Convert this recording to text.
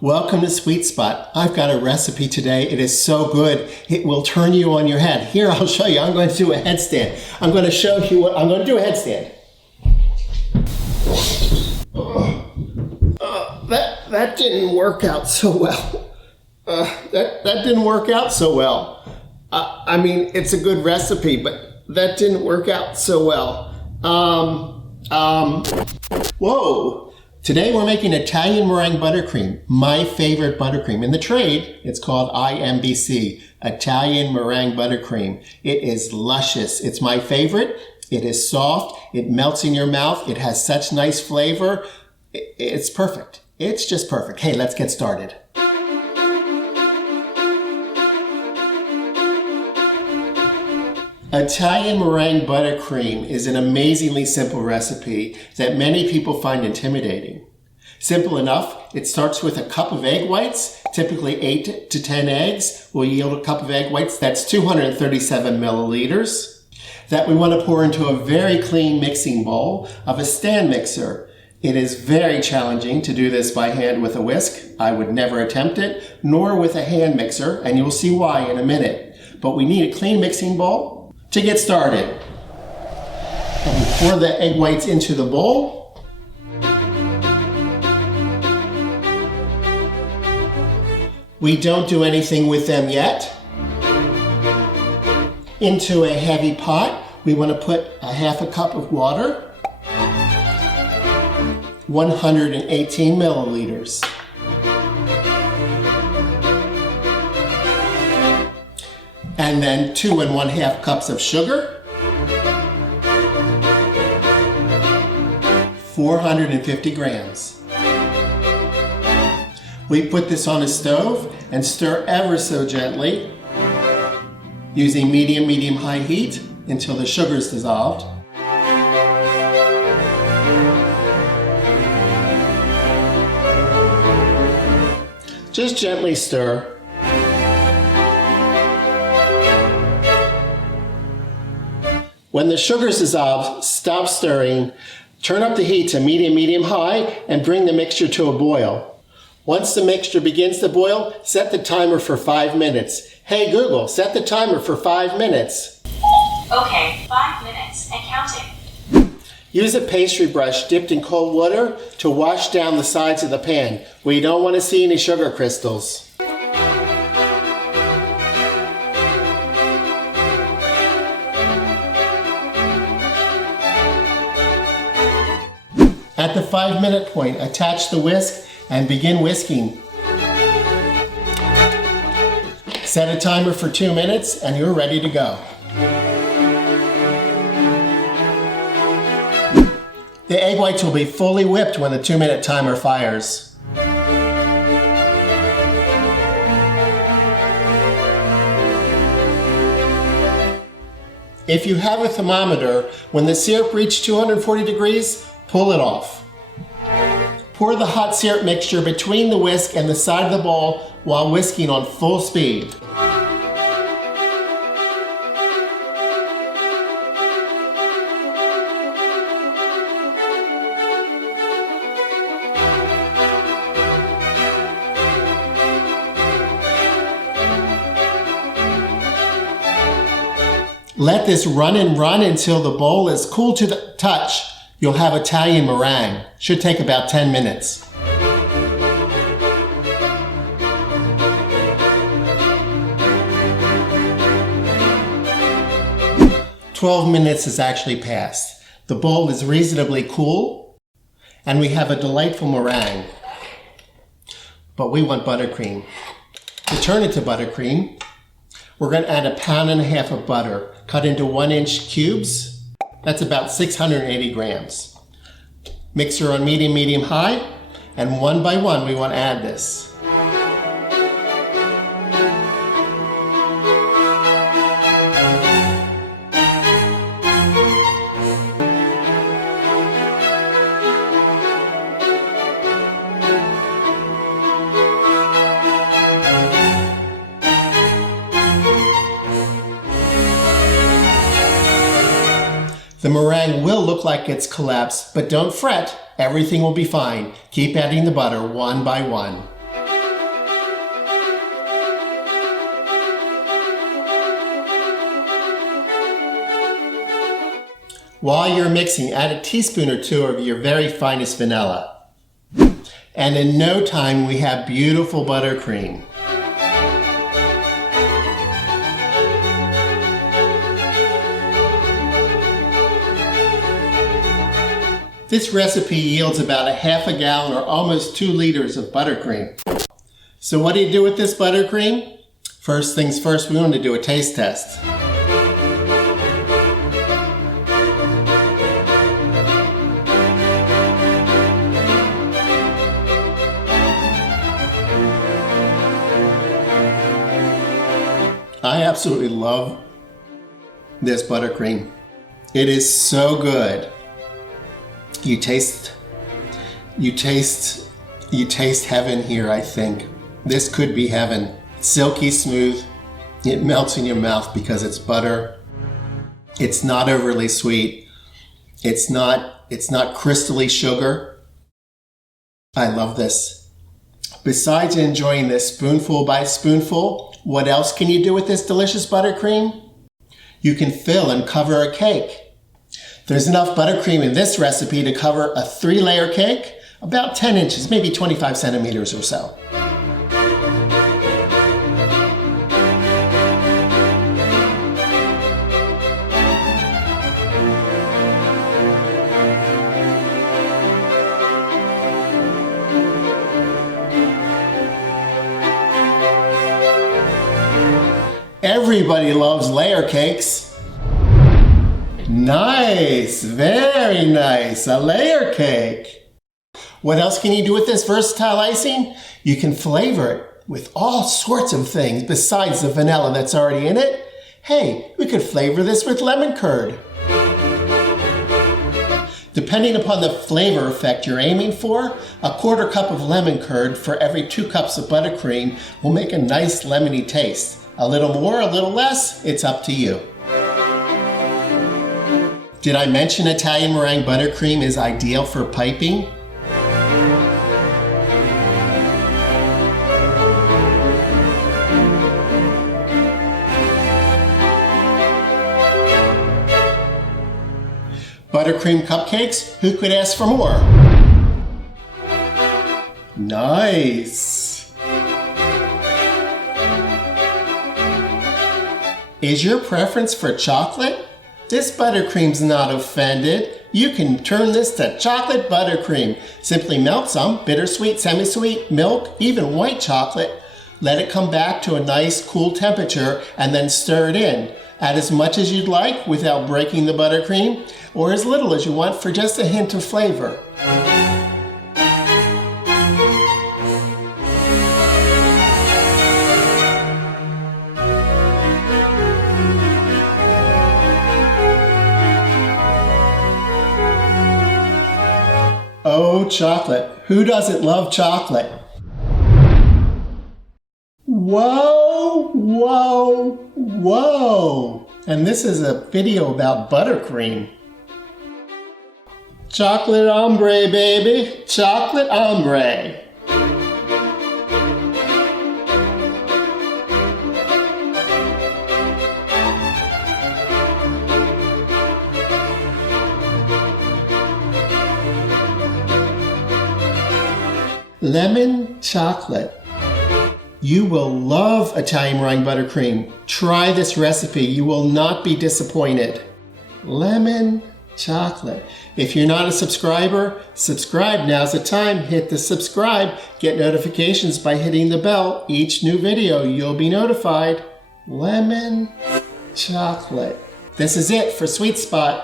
Welcome to Sweet Spot. I've got a recipe today. It is so good, it will turn you on your head. Here, I'll show you. I'm going to do a headstand. I'm going to show you what I'm going to do. A headstand. That didn't work out so well. That didn't work out so well. I mean, it's a good recipe, but that didn't work out so well. Whoa. Today we're making Italian meringue buttercream, my favorite buttercream. In the trade, it's called IMBC, Italian meringue buttercream. It is luscious. It's my favorite. It is soft. It melts in your mouth. It has such nice flavor. It's perfect. It's just perfect. Hey, let's get started. Italian meringue buttercream is an amazingly simple recipe that many people find intimidating. Simple enough, it starts with a cup of egg whites, typically 8 to 10 eggs will yield a cup of egg whites. That's 237 milliliters that we want to pour into a very clean mixing bowl of a stand mixer. It is very challenging to do this by hand with a whisk. I would never attempt it, nor with a hand mixer, and you'll see why in a minute. But we need a clean mixing bowl to get started. And we pour the egg whites into the bowl. We don't do anything with them yet. Into a heavy pot, we want to put a half a cup of water. 118 milliliters. And then 2 1/2 cups of sugar. 450 grams. We put this on a stove and stir ever so gently using medium-high heat until the sugar is dissolved. Just gently stir. When the sugar is dissolved, stop stirring, turn up the heat to medium-high, and bring the mixture to a boil. Once the mixture begins to boil, set the timer for 5 minutes. Hey Google, set the timer for 5 minutes. Okay, 5 minutes and counting. Use a pastry brush dipped in cold water to wash down the sides of the pan. We don't want to see any sugar crystals. At the 5-minute point, attach the whisk and begin whisking. Set a timer for 2 minutes and you're ready to go. The egg whites will be fully whipped when the 2-minute timer fires. If you have a thermometer, when the syrup reaches 240 degrees, pull it off. Pour the hot syrup mixture between the whisk and the side of the bowl while whisking on full speed. Let this run and run until the bowl is cool to the touch. You'll have Italian meringue. Should take about 10 minutes. "12 minutes has actually passed. The bowl is reasonably cool, and we have a delightful meringue. But we want buttercream. To turn it to buttercream, we're going to add 1.5 pounds of butter, cut into 1-inch cubes. That's about 680 grams. Mixer on medium-high, and one by one we want to add this. The meringue will look like it's collapsed, but don't fret, everything will be fine. Keep adding the butter one by one. While you're mixing, add a teaspoon or two of your very finest vanilla. And in no time, we have beautiful buttercream. This recipe yields about a half a gallon or almost 2 liters of buttercream. So what do you do with this buttercream? First things first, we want to do a taste test. I absolutely love this buttercream. It is so good. You taste heaven here, I think. This could be heaven. Silky smooth. It melts in your mouth because it's butter. It's not overly sweet. It's not crystally sugar. I love this. Besides enjoying this spoonful by spoonful, what else can you do with this delicious buttercream? You can fill and cover a cake. There's enough buttercream in this recipe to cover a 3-layer cake, about 10 inches, maybe 25 centimeters or so. Everybody loves layer cakes. Nice, very nice, a layer cake. What else can you do with this versatile icing? You can flavor it with all sorts of things besides the vanilla that's already in it. Hey, we could flavor this with lemon curd. Depending upon the flavor effect you're aiming for, a 1/4 cup of lemon curd for every 2 cups of buttercream will make a nice lemony taste. A little more, a little less, it's up to you. Did I mention Italian meringue buttercream is ideal for piping? Buttercream cupcakes? Who could ask for more? Nice. Is your preference for chocolate? This buttercream's not offended. You can turn this to chocolate buttercream. Simply melt some bittersweet, semi-sweet, milk, even white chocolate. Let it come back to a nice cool temperature and then stir it in. Add as much as you'd like without breaking the buttercream, or as little as you want for just a hint of flavor. Oh, chocolate. Who doesn't love chocolate? Whoa, whoa, whoa. And this is a video about buttercream. Chocolate ombre, baby. Chocolate ombre. Lemon chocolate. You will love Italian meringue buttercream. Try this recipe. You will not be disappointed. Lemon chocolate. If you're not a subscriber, subscribe. Now's the time. Hit the subscribe. Get notifications by hitting the bell. Each new video, you'll be notified. Lemon chocolate. This is it for Sweet Spot.